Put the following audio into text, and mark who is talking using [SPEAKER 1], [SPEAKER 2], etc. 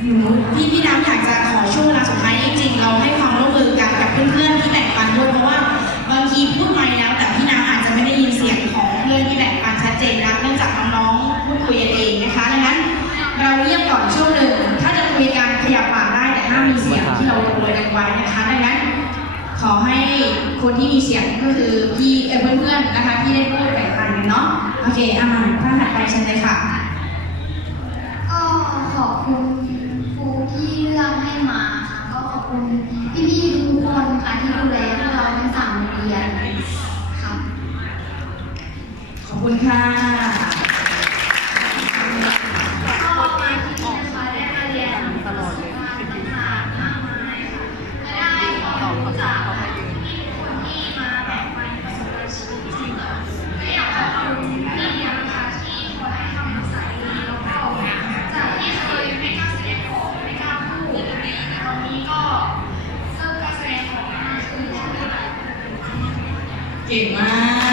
[SPEAKER 1] พี่พี่น้ำอยากจะขอช่วงเวลาสุดท้ายนี้จริงๆเราให้ความร่วมมือกันกับเพื่อนๆที่แบ่งปันด้วยเพราะว่าบางทีพูดไปแล้ว แต่พี่น้ำอาจจะไม่ได้ยินเสียงของเพื่อนที่แบ่งปันชัดเจนนักเนื่องจากน้องๆพูดคุยกันเองนะคะดังนั้น เราเงียบก่อนช่วงหนึ่งถ้าจะคุยกันขยับปากได้แต่ห้ามมีเสียงที่เราโปรยกันไว้นะคะดังนั้น ขอให้คนที่มีเสียงก็คือพี่เอเพื่อนๆนะคะที่ได้พูดแบ่งปันกันเนาะโอเคอามาท่านถัดไปเชิญเลยค่ะ
[SPEAKER 2] ก็ขอบคุณครูที่เลือกให้มาค่ะ ก็ขอบคุณพี่ๆทุกคนค่ะที่ดูแลพวกเราทั้งสามโรงเรียนค่ะ
[SPEAKER 1] ขอบ คุณค่ะ
[SPEAKER 2] ก็มาที่นี่นะคะได้เรียนตลอดเลยต่างๆมายและได้ความรู้จากพี่คนที่มาแบ่งปันประสบการณ์ชีวิตจริงค่ะก็อยากขอบคุณพี่นะคะที่คอยให้คำปรึกษาดีแล้วก็จากที่เคยไม่กล้าแสดงออกไม่กล้าพูดตอนนี้ก็เริ่มกล้าแสดงออกมากขึ้นค่ะ
[SPEAKER 1] เก่งมาก